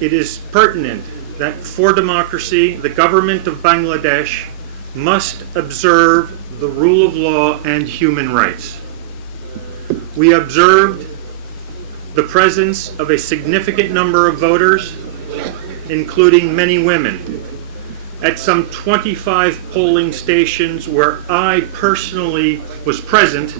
it is pertinent that for democracy, the government of Bangladesh must observe the rule of law and human rights. We observed the presence of a significant number of voters, including many women, at some 25 polling stations where I personally was present.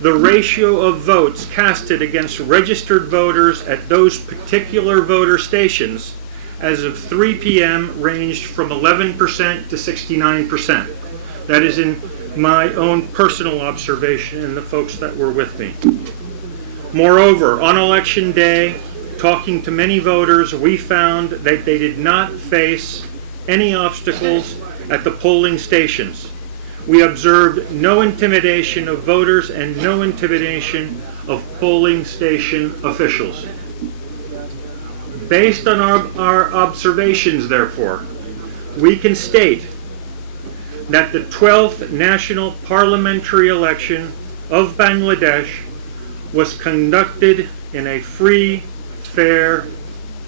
The ratio of votes casted against registered voters at those particular voter stations as of 3 p.m. ranged from 11% to 69%. That is in my own personal observation and the folks that were with me. Moreover, on election day, talking to many voters, we found that they did not face any obstacles at the polling stations. We observed no intimidation of voters and no intimidation of polling station officials. Based on our observations, therefore, we can state that the 12th national parliamentary election of Bangladesh was conducted in a free, fair,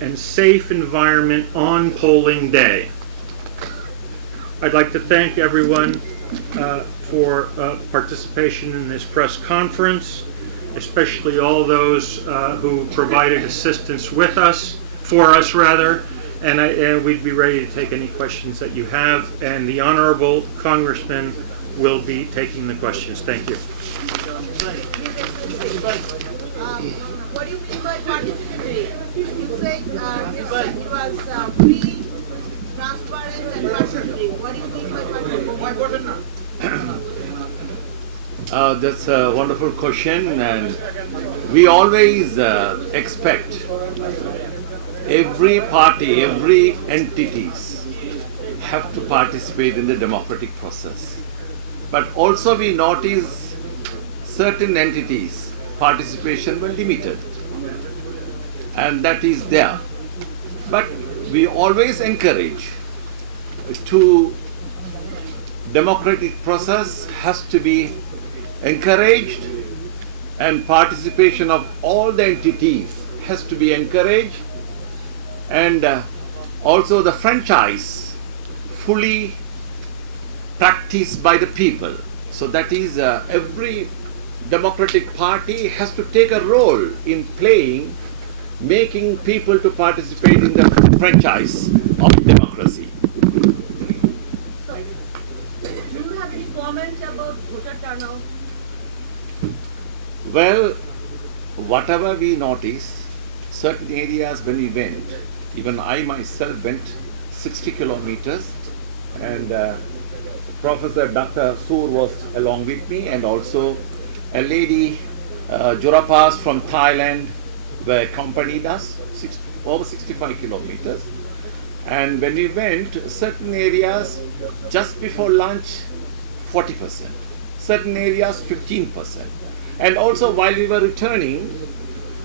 and safe environment on polling day. I'd like to thank everyone for participation in this press conference, especially all those who provided assistance for us, and we'd be ready to take any questions that you have, and the Honorable Congressman will be taking the questions. Thank you. What do you mean by participatory? You said it was free, transparent, and participatory. What do you mean by participatory? That's a wonderful question, and we always expect every party, every entities have to participate in the democratic process. But also we notice certain entities participation were limited, and that is there. But we always encourage to democratic process has to be encouraged, and participation of all the entities has to be encouraged, and also the franchise fully practiced by the people. So that is every democratic party has to take a role in playing, making people to participate in the franchise of democracy. So, do you have any comment about voter turnout? Well, whatever we notice, certain areas when we went, even I myself went 60 kilometers, and Professor Dr. Sur was along with me, and also a lady, Jurapas from Thailand, were accompanied us over 65 kilometers. And when we went, certain areas just before lunch, 40%, certain areas 15%. And also while we were returning,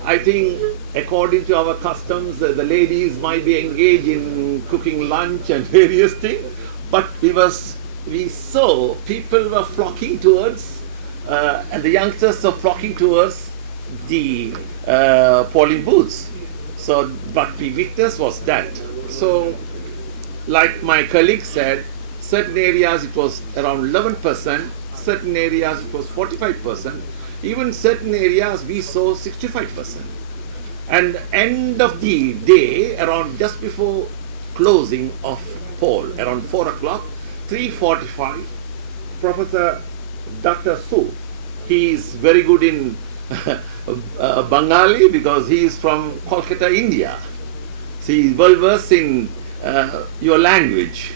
I think according to our customs, the ladies might be engaged in cooking lunch and various things, but we saw people were flocking towards, and the youngsters are flocking towards the polling booths. So what we witnessed was that. So like my colleague said, certain areas it was around 11%, certain areas it was 45%, even certain areas we saw 65%. And end of the day, around just before closing of poll, around 4 o'clock, 3:45, Professor Dr. Su, he is very good in Bengali because he is from Kolkata, India. So he is well versed in your language.